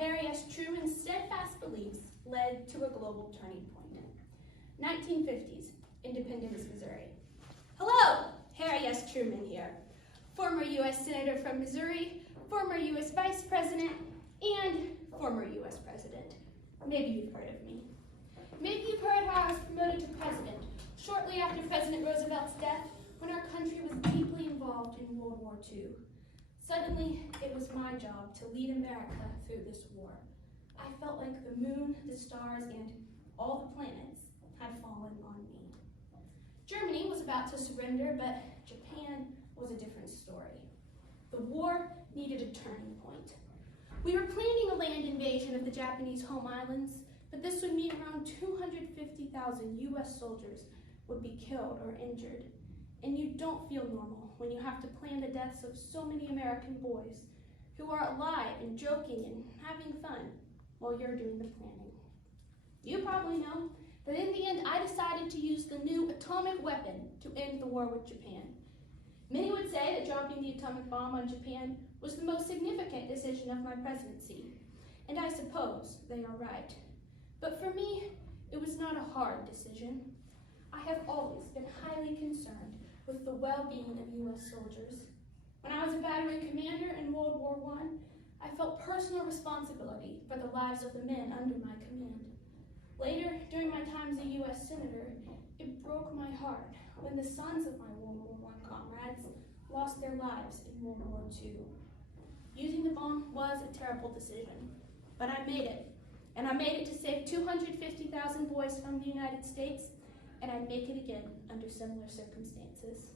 Harry S. Truman's steadfast beliefs led to a global turning point. 1950s, Independence, Missouri. Hello, Harry S. Truman here, former U.S. Senator from Missouri, former U.S. Vice President, and former U.S. President. Maybe you've heard of me. Maybe you've heard how I was promoted to president shortly after President Roosevelt's death, when our country was deeply involved in World War II. Suddenly, it was my job to lead America through this war. I felt like the moon, the stars, and all the planets had fallen on me. Germany was about to surrender, but Japan was a different story. The war needed a turning point. We were planning a land invasion of the Japanese home islands, but this would mean around 250,000 U.S. soldiers would be killed or injured. And you don't feel normal when you have to plan the deaths of so many American boys who are alive and joking and having fun while you're doing the planning. You probably know that in the end, I decided to use the new atomic weapon to end the war with Japan. Many would say that dropping the atomic bomb on Japan was the most significant decision of my presidency, and I suppose they are right. But for me, it was not a hard decision. I have always been highly concerned with the well-being of U.S. soldiers. When I was a battery commander in World War I felt personal responsibility for the lives of the men under my command. Later, during my time as a U.S. Senator, it broke my heart when the sons of my World War I comrades lost their lives in World War II. Using the bomb was a terrible decision, but I made it. And I made it to save 250,000 boys from the United States, and I'd make it again under similar circumstances.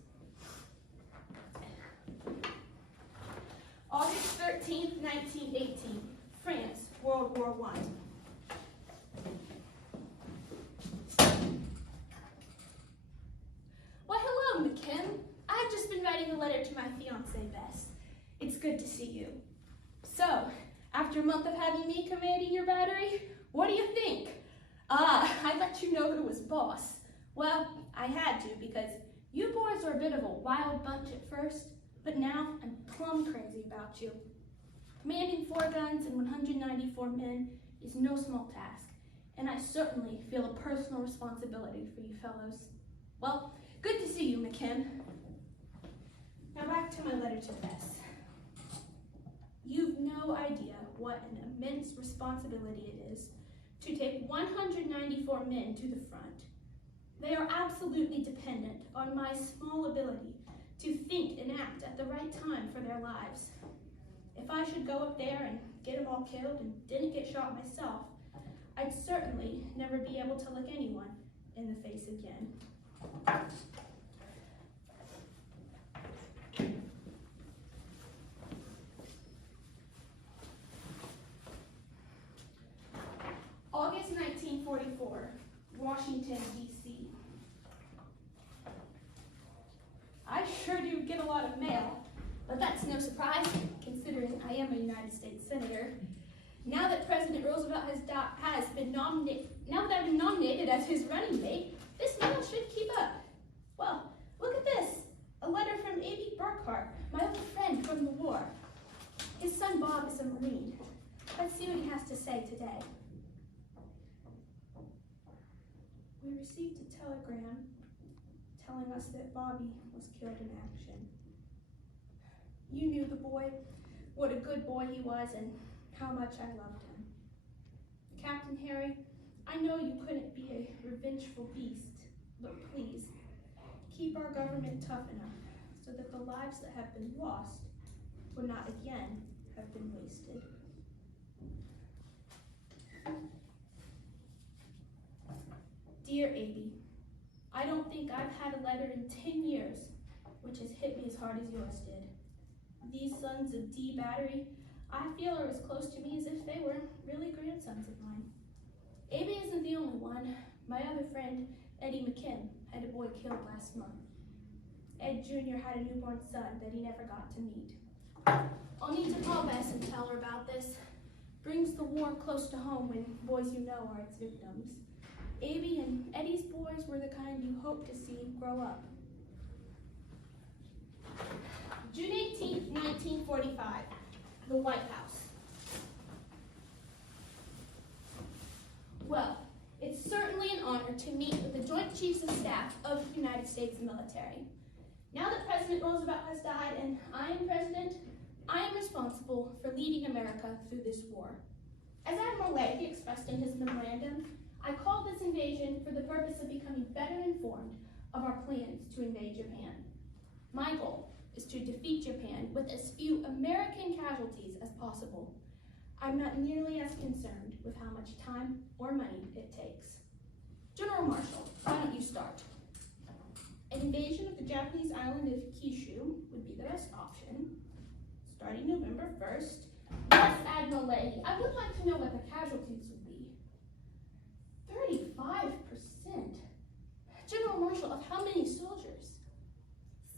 August 13th, 1918, France, World War I. Well, hello, McKim. I've just been writing a letter to my fiancée, Bess. It's good to see you. So, after a month of having me commanding your battery, what do you think? I let you know who was boss. Well, I had to because you boys were a bit of a wild bunch at first, but now I'm plumb crazy about you. Commanding 4 guns and 194 men is no small task, and I certainly feel a personal responsibility for you fellows. Well, good to see you, McKim. Now back to my letter to Bess. You've no idea what an immense responsibility it is to take 194 men to the front. They are absolutely dependent on my small ability to think and act at the right time for their lives. If I should go up there and get them all killed and didn't get shot myself, I'd certainly never be able to look anyone in the face again. August 1944, Washington, D.C. I sure do get a lot of mail, but that's no surprise, considering I am a United States Senator. Now that President Roosevelt has been nominated as his running mate, this mail should keep up. Well, look at this, a letter from A.B. Burkhart, my old friend from the war. His son Bob is a Marine. Let's see what he has to say today. We received a telegram telling us that Bobby was killed in action. You knew the boy, what a good boy he was, and how much I loved him. Captain Harry, I know you couldn't be a revengeful beast, but please, keep our government tough enough so that the lives that have been lost would not again have been wasted. Dear A.B., I don't think I've had a letter in 10 years which has hit me as hard as yours did. These sons of D Battery, I feel are as close to me as if they were really grandsons of mine. A.B. isn't the only one. My other friend, Eddie McKim, had a boy killed last month. Ed Jr. had a newborn son that he never got to meet. I'll need to call Bess and tell her about this. Brings the war close to home when boys you know are its victims. A.B. and Eddie's boys were the kind you hope to see grow up. June 18th, 1945, the White House. to meet with the Joint Chiefs of Staff of the United States military. Now that President Roosevelt has died and I am president, I am responsible for leading America through this war. As Admiral Leahy expressed in his memorandum, I called this invasion for the purpose of becoming better informed of our plans to invade Japan. My goal is to defeat Japan with as few American casualties as possible. I'm not nearly as concerned with how much time or money it takes. General Marshall, why don't you start? An invasion of the Japanese island of Kyushu would be the best option, starting November 1st. Yes, Admiral Leahy, I would like to know what the casualties would be. 35%. General Marshall, of how many soldiers?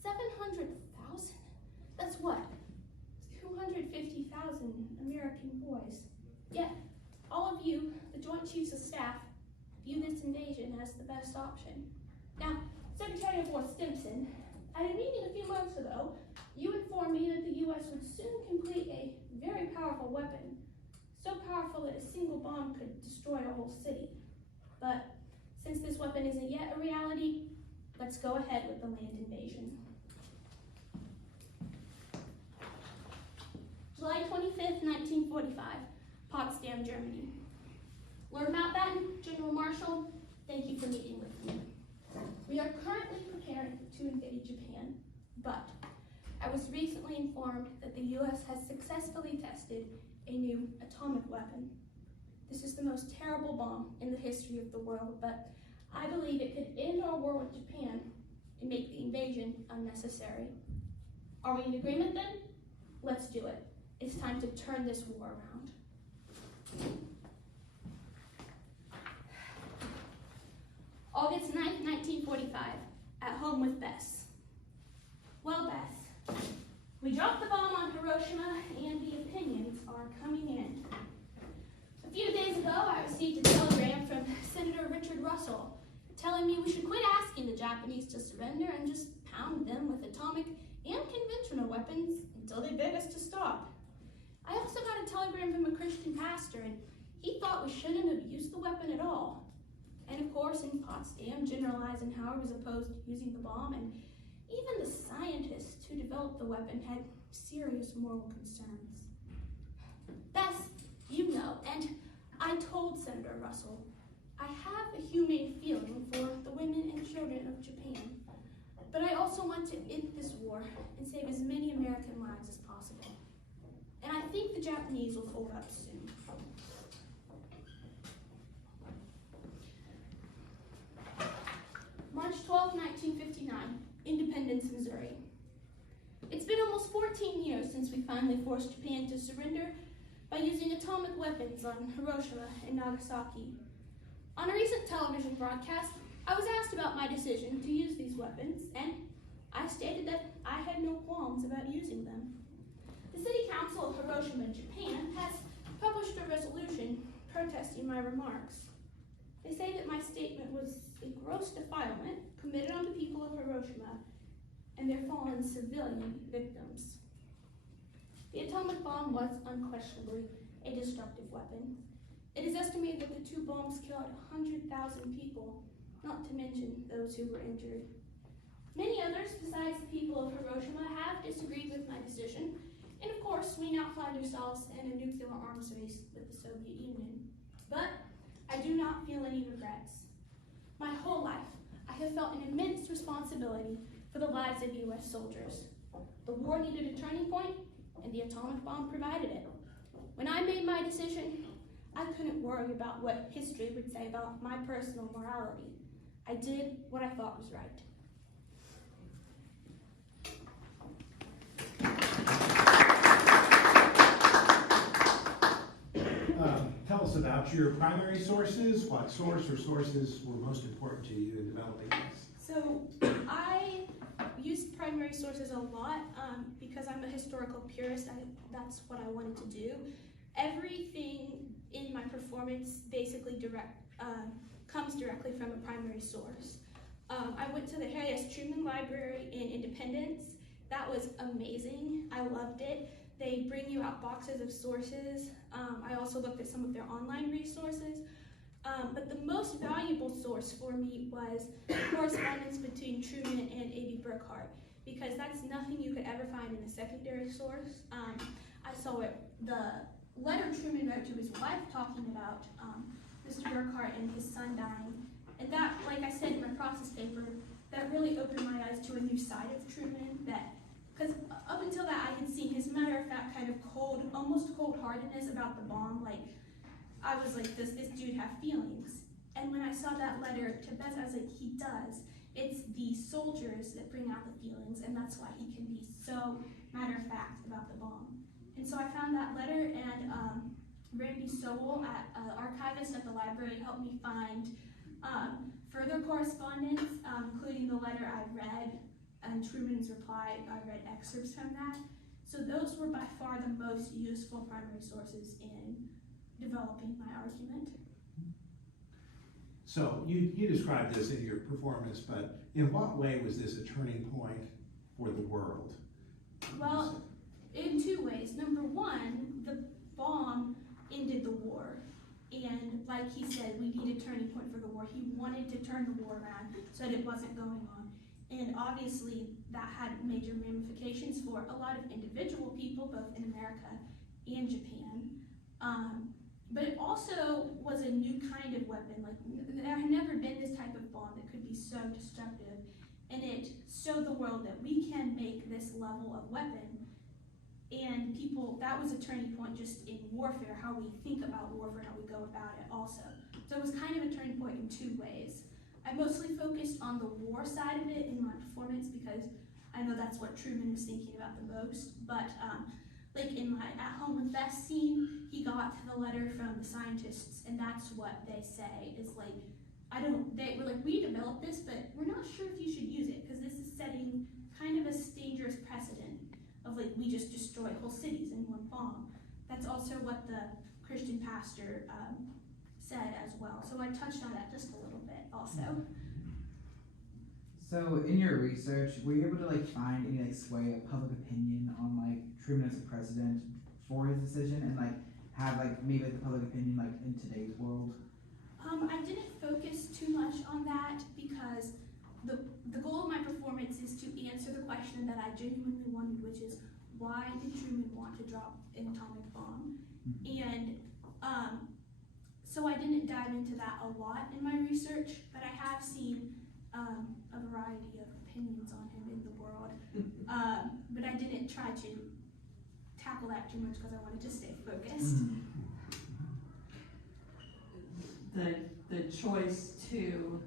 700,000. That's what? 250,000 American boys. Yet, all of you, the Joint Chiefs of Staff, view this invasion as the best option. Now, Secretary of War Stimson, at a meeting a few months ago, you informed me that the U.S. would soon complete a very powerful weapon, so powerful that a single bomb could destroy a whole city. But since this weapon isn't yet a reality, let's go ahead with the land invasion. July 25th, 1945, Potsdam, Germany. Lord Mountbatten, General Marshall, thank you for meeting with me. We are currently preparing to invade Japan, but I was recently informed that the U.S. has successfully tested a new atomic weapon. This is the most terrible bomb in the history of the world, but I believe it could end our war with Japan and make the invasion unnecessary. Are we in agreement then? Let's do it. It's time to turn this war around. August 9th, 1945, at home with Bess. Well, Bess, we dropped the bomb on Hiroshima and the opinions are coming in. A few days ago, I received a telegram from Senator Richard Russell telling me we should quit asking the Japanese to surrender and just pound them with atomic and conventional weapons until they beg us to stop. I also got a telegram from a Christian pastor, and he thought we shouldn't have used the weapon at all. And of course, in Potsdam, General Eisenhower was opposed to using the bomb, and even the scientists who developed the weapon had serious moral concerns. Bess, you know, and I told Senator Russell, I have a humane feeling for the women and children of Japan, but I also want to end this war and save as many American lives as possible. And I think the Japanese will hold up soon. March 12, 1959, Independence, Missouri. It's been almost 14 years since we finally forced Japan to surrender by using atomic weapons on Hiroshima and Nagasaki. On a recent television broadcast, I was asked about my decision to use these weapons, and I stated that I had no qualms about using them. The City Council of Hiroshima, Japan, has published a resolution protesting my remarks. They say that my statement was a gross defilement committed on the people of Hiroshima and their fallen civilian victims. The atomic bomb was unquestionably a destructive weapon. It is estimated that the two bombs killed 100,000 people, not to mention those who were injured. Many others besides the people of Hiroshima have disagreed with my decision, and of course we now find ourselves in a nuclear arms race with the Soviet Union. But I do not feel any regrets. My whole life, I have felt an immense responsibility for the lives of U.S. soldiers. The war needed a turning point, and the atomic bomb provided it. When I made my decision, I couldn't worry about what history would say about my personal morality. I did what I thought was right. Tell us about your primary sources. What source or sources were most important to you in developing this? So I use primary sources a lot because I'm a historical purist. That's what I wanted to do. Everything in my performance basically comes directly from a primary source. I went to the Harry S. Truman Library in Independence. That was amazing. I loved it. They bring you out boxes of sources. I also looked at some of their online resources. But the most valuable source for me was correspondence between Truman and A.B. Burkhart, because that's nothing you could ever find in a secondary source. I saw it, the letter Truman wrote to his wife talking about Mr. Burkhart and his son dying. And that, like I said in my process paper, that really opened my eyes to a new side of Truman, that, because up until that I had seen his matter-of-fact kind of cold, almost cold-heartedness about the bomb. Like, I was like, does this dude have feelings? And when I saw that letter to Bez, I was like, he does. It's the soldiers that bring out the feelings, and that's why he can be so matter-of-fact about the bomb. And so I found that letter, and Randy Sowell, archivist at the library, helped me find further correspondence, including the letter I read and Truman's reply. I read excerpts from that. So those were by far the most useful primary sources in developing my argument. So you described this in your performance, but in what way was this a turning point for the world? Well, in two ways. Number one, the bomb ended the war. And like he said, we need a turning point for the war. He wanted to turn the war around so that it wasn't going on. And obviously that had major ramifications for a lot of individual people, both in America and Japan. But it also was a new kind of weapon. Like, there had never been this type of bomb that could be so destructive. And it showed the world that we can make this level of weapon. And people, that was a turning point just in warfare, how we think about warfare, how we go about it also. So it was kind of a turning point in two ways. I mostly focused on the war side of it in my performance because I know that's what Truman was thinking about the most. But like in my At Home with Bess scene, he got the letter from the scientists, and that's what they say is like, they were like, we developed this, but we're not sure if you should use it because this is setting kind of a dangerous precedent of like, we just destroy whole cities in one bomb. That's also what the Christian pastor said as well. So I touched on that just a little bit also. So in your research, were you able to like find any like sway of public opinion on like Truman as a president for his decision, and like have like maybe like, the public opinion like in today's world? I didn't focus too much on that because the goal of my performance is to answer the question that I genuinely wondered, which is why did Truman want to drop an atomic bomb? And so I didn't dive into that a lot in my research, but I have seen a variety of opinions on him in the world. But I didn't try to tackle that too much because I wanted to stay focused. The choice to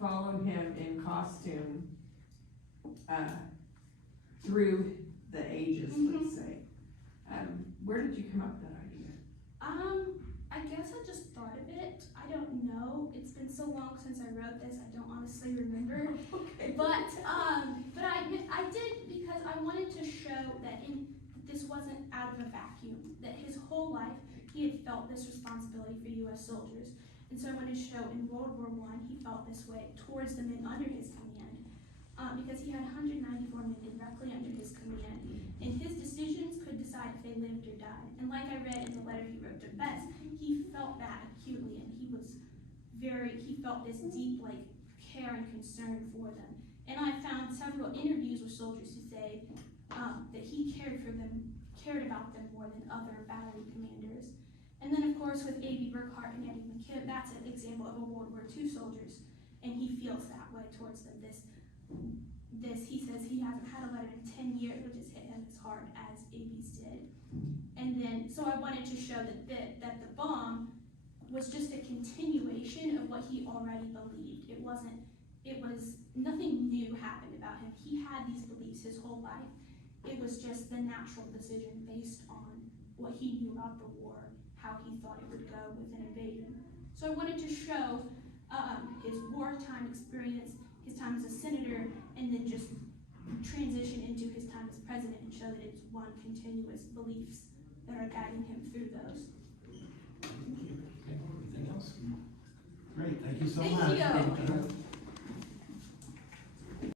follow him in costume through the ages, let's say. Where did you come up with that idea? I guess I just thought of it. I don't know. It's been so long since I wrote this. I don't honestly remember. Okay. But I did because I wanted to show that this wasn't out of a vacuum. That his whole life he had felt this responsibility for U.S. soldiers, and so I wanted to show in World War I he felt this way towards the men under his command, because he had 194 men directly under his command, and his decisions could decide if they lived or died. And like I read in the letter he wrote to Bess, he felt that acutely, and he felt this deep like care and concern for them. And I found several interviews with soldiers who say that he cared about them more than other battery commanders. And then of course with A.B. Burkhart and Eddie McKim, that's an example of a World War II soldiers, and he feels that way towards them. He says he hasn't had a letter in 10 years, which has hit him as hard as A.B.'s did. And then, so I wanted to show that the bomb was just a continuation of what he already believed. It was nothing new happened about him. He had these beliefs his whole life. It was just the natural decision based on what he knew about the war, how he thought it would go with an invasion. So I wanted to show his wartime experience, his time as a senator, and then just transition into his time as president and show that it's one continuous beliefs that are guiding him through those. Thank you. Anything else? Great, thank you so Thank much. you.